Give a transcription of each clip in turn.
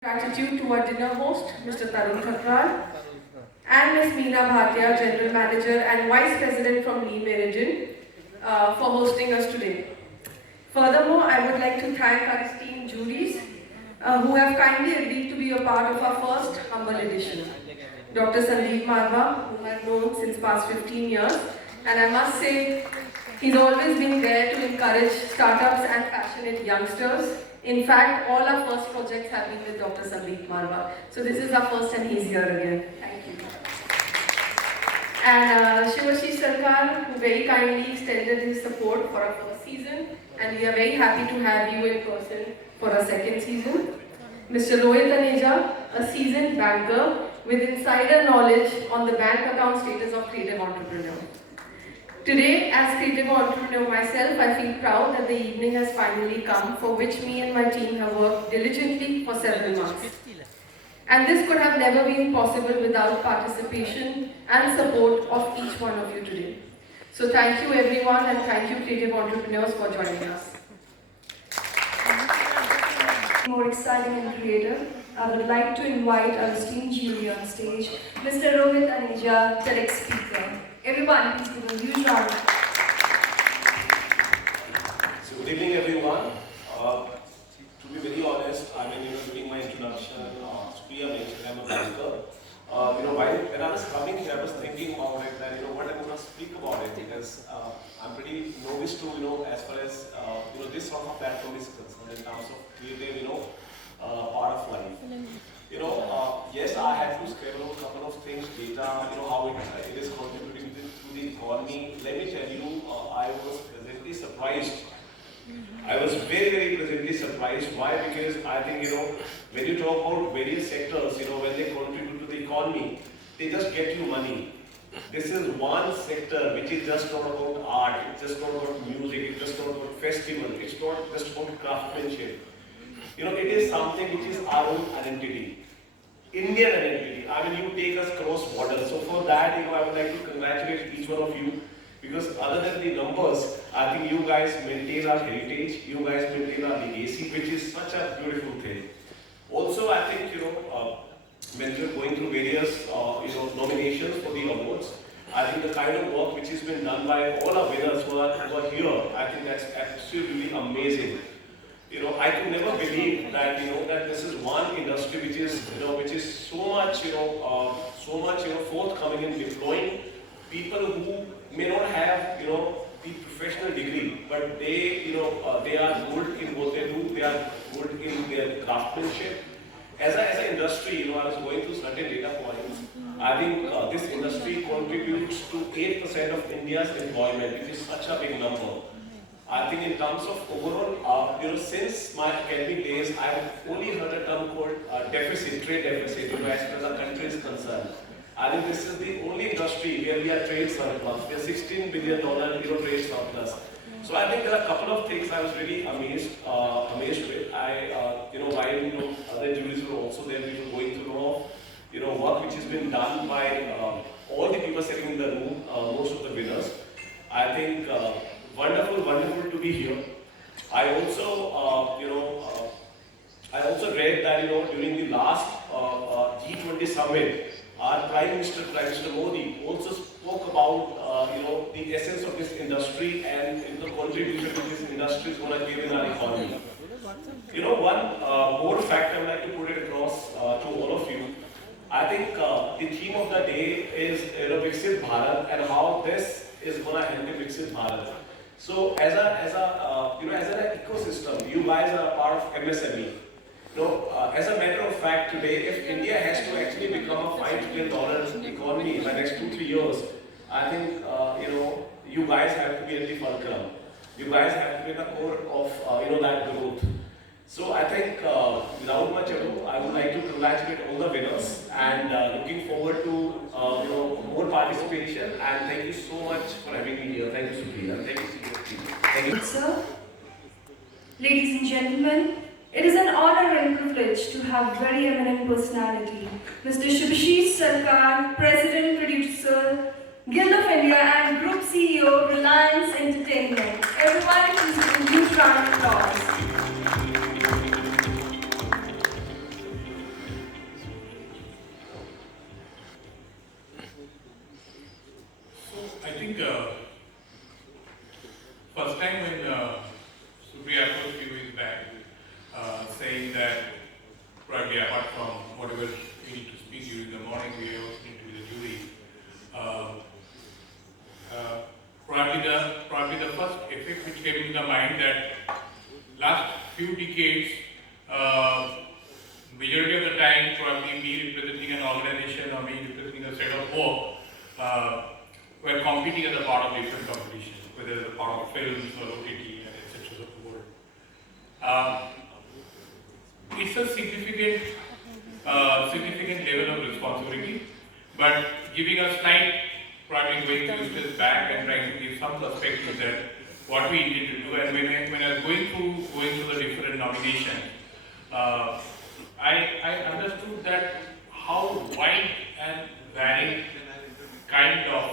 Gratitude to our dinner host, Mr. Tarun Thakral, and Ms. Meena Bhatia, General Manager and Vice President from Lee Meridian, for hosting us today. Furthermore, I would like to thank our esteemed juries who have kindly agreed to be a part of our first humble edition. Dr. Sandeep Marwa, whom I've known since past 15 years, and I must say, he's always been there to encourage startups and passionate youngsters. In fact, all our first projects have been with Dr. Sandeep Marwa. So this is our first and he's here again. Thank you. And Shivashish Sarkar, who very kindly extended his support for our first season. And we are very happy to have you in person for our second season. Mr. Rohit Aneja, a seasoned banker with insider knowledge on the bank account status of creative entrepreneur. Today, as creative entrepreneur myself, I feel proud that the evening has finally come, for which me and my team have worked diligently for several months. And this could have never been possible without participation and support of each one of you today. So thank you everyone, and thank you creative entrepreneurs for joining us. More exciting and creative, I would like to invite our esteemed jury on stage, Mr. Rohit Aneja, TEDx speaker. Everyone, please give a huge round. So good evening, everyone. To be very honest, during my introduction, Supriya mentioned I'm a banker. When I was coming here, I was thinking about it that what I'm going to speak about it, because I'm pretty novice to as far as this sort of platform is concerned in terms of creative part of life. Yes, I had to scribble a couple of things, data, how it is contributing to the economy. Let me tell you, I was pleasantly surprised. I was very, very pleasantly surprised. Why? Because I think, when you talk about various sectors, when they contribute to the economy, they just get you money. This is one sector which is just not about art, it's just not about music, it's just not about festival, it's not just about craftsmanship. It is something which is our own identity. Indian identity. You take us cross borders. So for that, I would like to congratulate each one of you, because other than the numbers, I think you guys maintain our heritage, you guys maintain our legacy, which is such a beautiful thing. Also, I think, when you're going through various, nominations for the awards, I think the kind of work which has been done by all our winners who are here, I think that's absolutely amazing. I could never believe that, that this is one industry which is, so much, forthcoming in deploying people who may not have, the professional degree, but they, they are good in what they do, they are good in their craftsmanship. As an industry, I was going through certain data points. I think this industry contributes to 8% of India's employment, which is such a big number. I think in terms of overall, since my academic days, I have only heard a term called deficit, trade deficit, as far as our country is concerned. I think this is the only industry where we are trade surplus. We are $16 billion trade surplus. So I think there are a couple of things I was really amazed with. While other juries were also there, we were going through a lot of work which has been done by all the people sitting in the room, most of the winners. I think wonderful to be here. I also read that during the last G20 summit, our Prime Minister Modi also spoke about the essence of this industry and the contribution which this industry is going to give in our economy. One more fact I would like to put it across to all of you. I think the theme of the day is Viksit Bharat, and how this is going to help the Viksit Bharat. So as an ecosystem, you guys are a part of MSME. As a matter of fact, today, if India has to actually become a $5 trillion economy in the next 2-3 years, I think you guys have to be at the fulcrum. You guys have to be at the core of that growth. So I think without much ado, I would like to congratulate all the winners, and looking forward to more participation. And thank you so much for having me here. Thank you, Supriya. Thank you. Sir, ladies and gentlemen, it is an honor and privilege to have very eminent personality, Mr. Shivashish Sarkar, President, Producer, Guild of India and Group CEO, Reliance Entertainment. Everyone, please give a huge round of applause. probably apart from whatever we need to speak during the morning, we also need to be the jury. Probably the first effect which came into the mind that last few decades, majority of the time, probably me representing an organization or me representing a set of work, were competing as a part of different competitions, whether it's a part of films or OTT and etc. of the world. It's a significant level of responsibility, but giving us time, probably going 2 steps back and trying to give some perspective that what we intend to do. And when I was going through the different nominations, I understood that how wide and varied kind of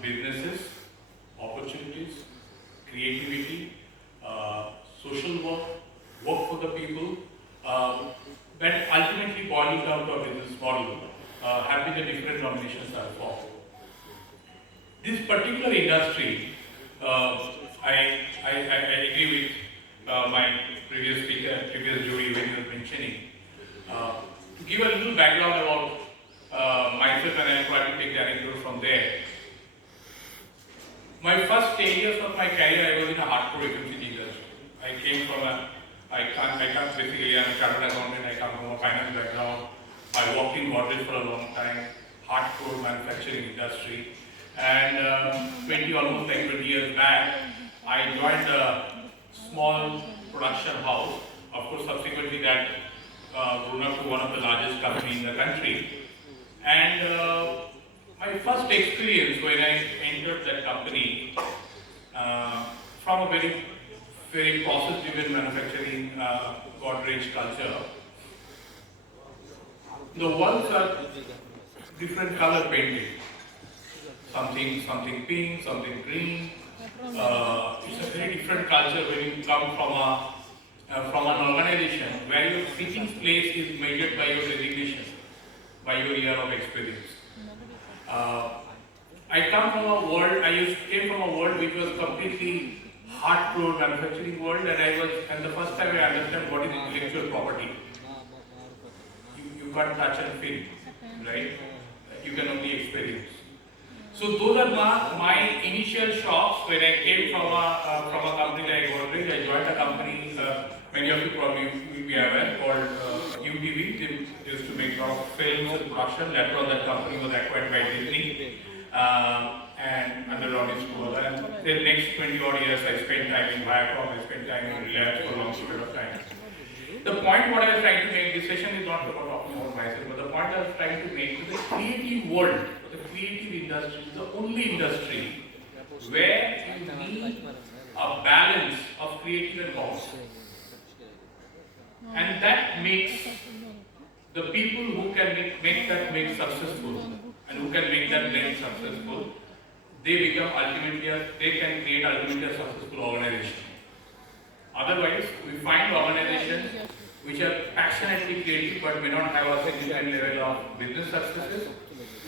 businesses, opportunities, creativity, social work for the people, but ultimately boiling down to a business model, have been the different nominations are for. This particular industry, I agree with my previous speaker, previous jury when he was mentioning. To give a little background about myself, and I'll try to take the anecdote from there. My first 10 years of my career, I was in a hardcore FMCG industry. I came from basically, I'm a chartered accountant, I come from a finance background. I worked in Godrej for a long time, hardcore manufacturing industry. And almost 20 years back, I joined a small production house. Of course, subsequently that grew up to one of the largest companies in the country. And my first experience when I entered that company, from a very process-driven manufacturing Godrej culture, the walls are different color painted. Something pink, something green. It's a very different culture when you come from an organization where your sitting place is measured by your designation, by your year of experience. I came from a world which was completely hardcore manufacturing world, and the first time I understand what is intellectual property. You can't touch and feel, right? You can only experience. So those are my initial shocks when I came from a company like Godrej. I joined a company, many of you probably will be aware, called UTV. They used to make a lot of films and production. Later on, that company was acquired by Disney and under Ronnie School. And the next 20 odd years, I spent time in Viacom, I spent time in Reliance for a long period of time. The point what I was trying to make, this session is not about talking about myself, but the point I was trying to make is the creative world, the creative industry is the only industry where you need a balance of creative and commerce. And that makes the people who can make that make successful and who can make that blend successful, they can create ultimately a successful organization. Otherwise, we find organizations which are passionately creative but may not have a significant level of business successes,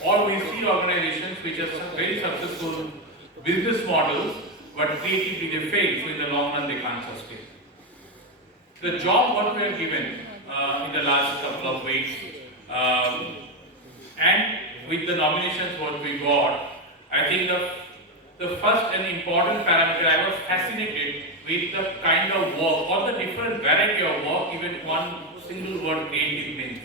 or we see organizations which are very successful business models but creatively they fail, so in the long run they can't sustain. The job what we are given in the last couple of weeks, and with the nominations what we got, I think the first and important parameter, I was fascinated with the kind of work or the different variety of work, even one single word creative means.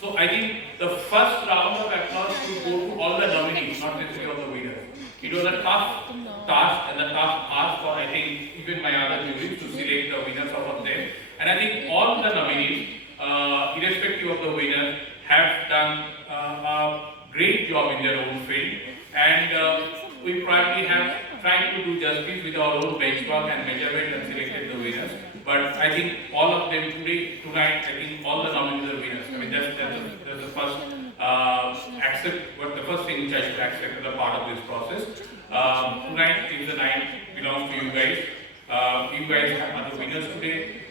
So I think the first round of applause should go to all the nominees, not necessarily all the winners. It was a tough task and a tough ask for, I think, even my other juries to select the winners of them. And I think all the nominees, irrespective of the winner, have done a great job in their own field. And we probably have tried to do justice with our own benchmark and measurement and selected the winners. But I think all of them tonight, I think all the nominees are winners. I mean, that's the first the first thing which I should accept as a part of this process. Tonight is the night belongs to you guys. You guys are the winners today.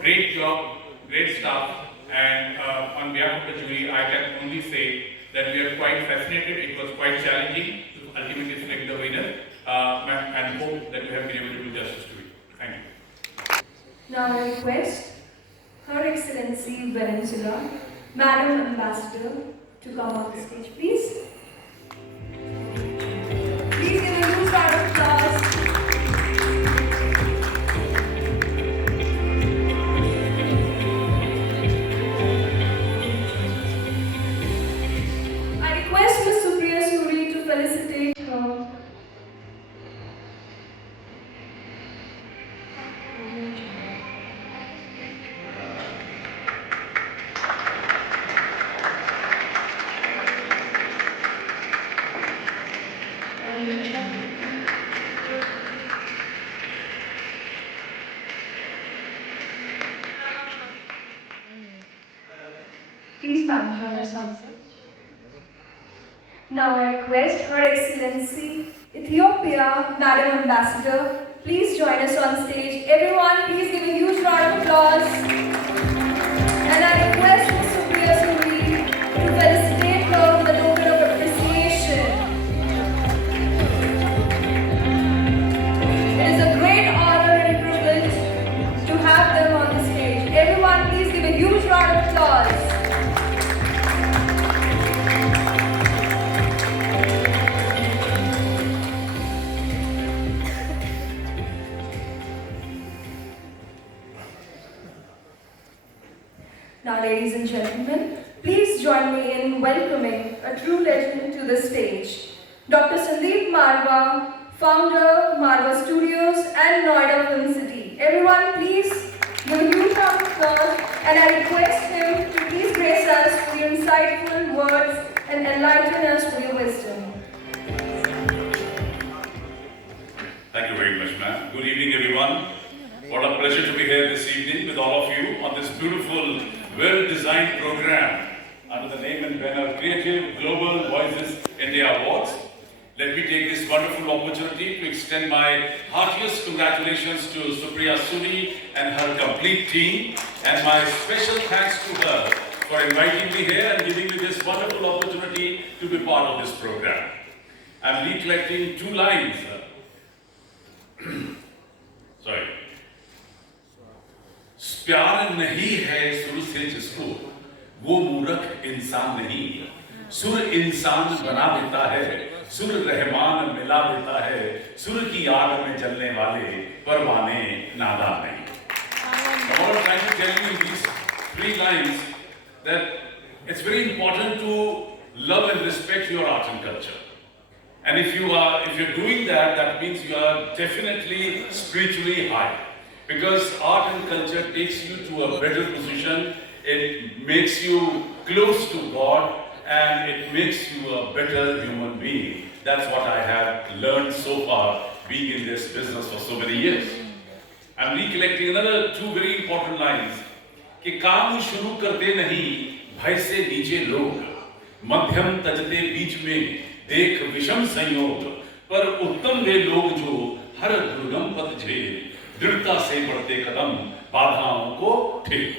Great job, great stuff. And on behalf of the jury, I can only say that we are quite fascinated. It was quite challenging to ultimately select the winner, and hope that we have been able to do justice to it. Thank you. Now I request Her Excellency Venezuela, Madam Ambassador, to come on the stage, please. Please give a huge round of applause. I request Ms. Supriya Suri to felicitate her. Please stand for her sunset. Now I request Her Excellency Ethiopia, Madam Ambassador, please join us on stage. Everyone, please give a huge round of applause. And I request Ms. Supriya Suri to felicitate her with a token of appreciation. It is a great honor and privilege to have them on the stage. Everyone, please give a huge round of applause. Now, ladies and gentlemen, please join me in welcoming a true legend to the stage. Dr. Sandeep Marwa, founder, Marwa Studios and Noida Film City. Everyone, please give a huge round of applause, and I request him to please grace us with your insightful words and enlighten us with your wisdom. Thank you very much, ma'am. Good evening, everyone. What a pleasure to be here this evening with all of you on this beautiful, well-designed program under the name and banner Creative Global Voices India Awards. Let me take this wonderful opportunity to extend my heartiest congratulations to Supriya Suri and her complete team, and my special thanks to her for inviting me here and giving me this wonderful opportunity to be part of this program. I'm recollecting two lines. Sorry. प्यार नहीं है सुर से जिसको वो मूर्ख इंसान नहीं, सुर इंसान बना देता है, सुर रहमान मिला देता है, सुर की आग में जलने वाले परवाने नादान नहीं. What I'm trying to tell you in these three lines that it's very important to love and respect your art and culture. And if you're doing that, that means you are definitely spiritually high. Because art and culture takes you to a better position, it makes you close to God, and it makes you a better human being. That's what I have learned so far, being in this business for so many years. I'm recollecting another two very important lines. कि काम शुरू करते नहीं भय से नीचे लोग, मध्यम तजते बीच में देख विषम संयोग, पर उत्तम वे लोग जो हर दुर्गम पथ झेल, दृढ़ता से बढ़ते कदम बाधाओं को ठेल.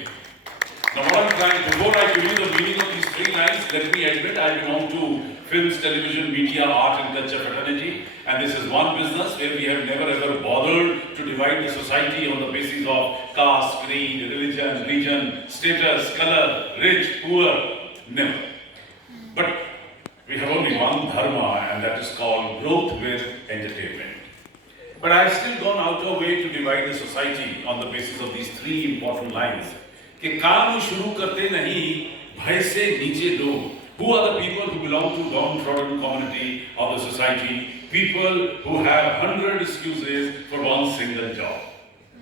Now what I'm trying, before I give you the meaning of these three lines, let me admit I belong to films, television, media, art and culture fraternity, and this is one business where we have never ever bothered to divide the society on the basis of caste, creed, religion, region, status, color, rich, poor, never. But we have only one dharma, and that is called growth with entertainment. But I've still gone out of way to divide the society on the basis of these three important lines. कि काम शुरू करते नहीं भय से नीचे लोग. Who are the people who belong to downtrodden community of the society? People who have 100 excuses for one single job.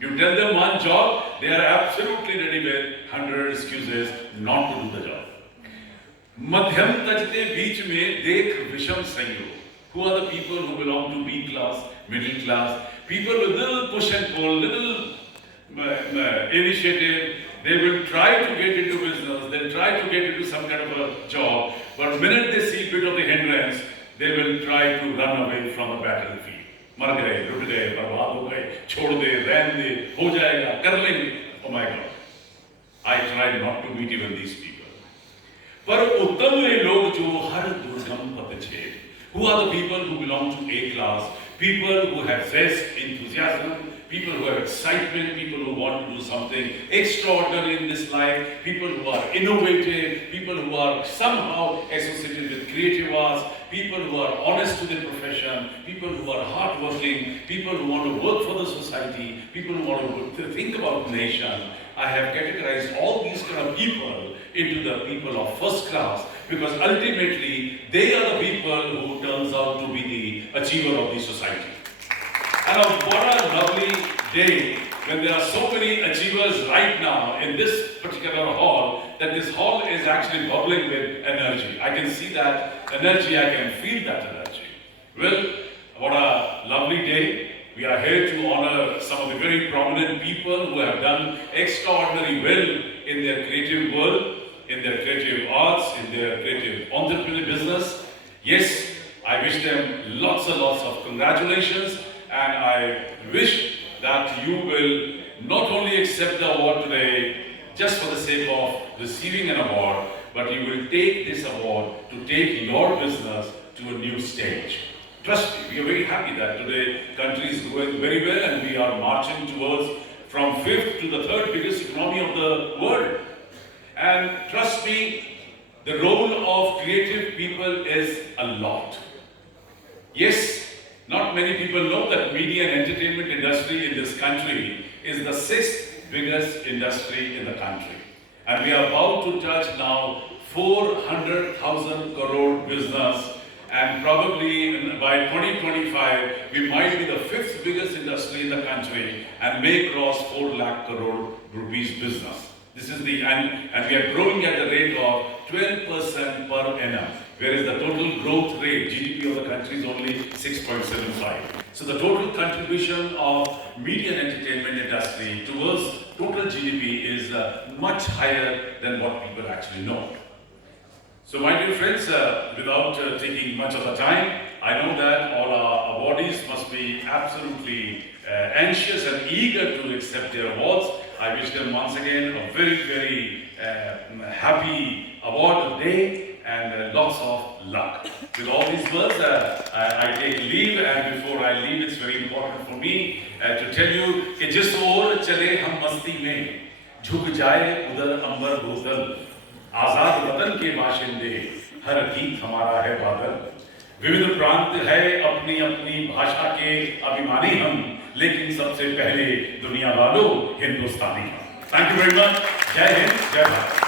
You tell them one job, they are absolutely ready with 100 excuses not to do the job. मध्यम तजते बीच में देख विषम संयोग. Who are the people who belong to B class, middle class? People with little push and pull, little initiative. They will try to get into business, they'll try to get into some kind of a job, but the minute they see a bit of the hindrance, they will try to run away from the battlefield. मर गए, लुट गए, बर्बाद हो गए, छोड़ दे, रहने दे, हो जाएगा, कर लेंगे. Oh my God! I try not to meet even these people. पर उत्तम वे लोग जो हर दुर्गम पथ छेद. Who are the people who belong to A class? People who have zest, enthusiasm, people who have excitement, people who want to do something extraordinary in this life, people who are innovative, people who are somehow associated with creative arts, people who are honest to their profession, people who are hardworking, people who want to work for the society, people who want to think about the nation. I have categorized all these kind of people into the people of first class, because ultimately they are the people who turns out to be the achiever of the society. And what a lovely day when there are so many achievers right now in this particular hall, that this hall is actually bubbling with energy. I can see that energy, I can feel that energy. Well, what a lovely day. We are here to honor some of the very prominent people who have done extraordinarily well in their creative world, in their creative arts, in their creative entrepreneurial business. Yes, I wish them lots and lots of congratulations, and I wish that you will not only accept the award today just for the sake of receiving an award, but you will take this award to take your business to a new stage. Trust me, we are very happy that today country is going very well and we are marching towards from 5th to the 3rd biggest economy of the world. And trust me, the role of creative people is a lot. Yes, not many people know that media and entertainment industry in this country is the 6th biggest industry in the country. And we are about to touch now 400,000 crore business, and probably by 2025 we might be the 5th biggest industry in the country and may cross 4 lakh crore rupees business. This is the, and we are growing at the rate of 12% per annum, whereas the total growth rate, GDP of the country is only 6.75. So the total contribution of media and entertainment industry towards total GDP is much higher than what people actually know. So my dear friends, without taking much of the time, I know that all our awardees must be absolutely anxious and eager to accept their awards. I wish them once again a very, very happy award day and lots of luck. With all these words, I take leave, and before I leave, it's very important for me to tell you कि जिस ओर चले हम मस्ती में झुक जाए उधर अंबर भूतल आजाद वतन के बाशिंदे हर गीत हमारा है बादल विविध प्रांत है अपनी अपनी भाषा के अभिमानी हम लेकिन सबसे पहले दुनिया वालों हिंदुस्तानी हम। Thank you very much. जय हिंद, जय भारत।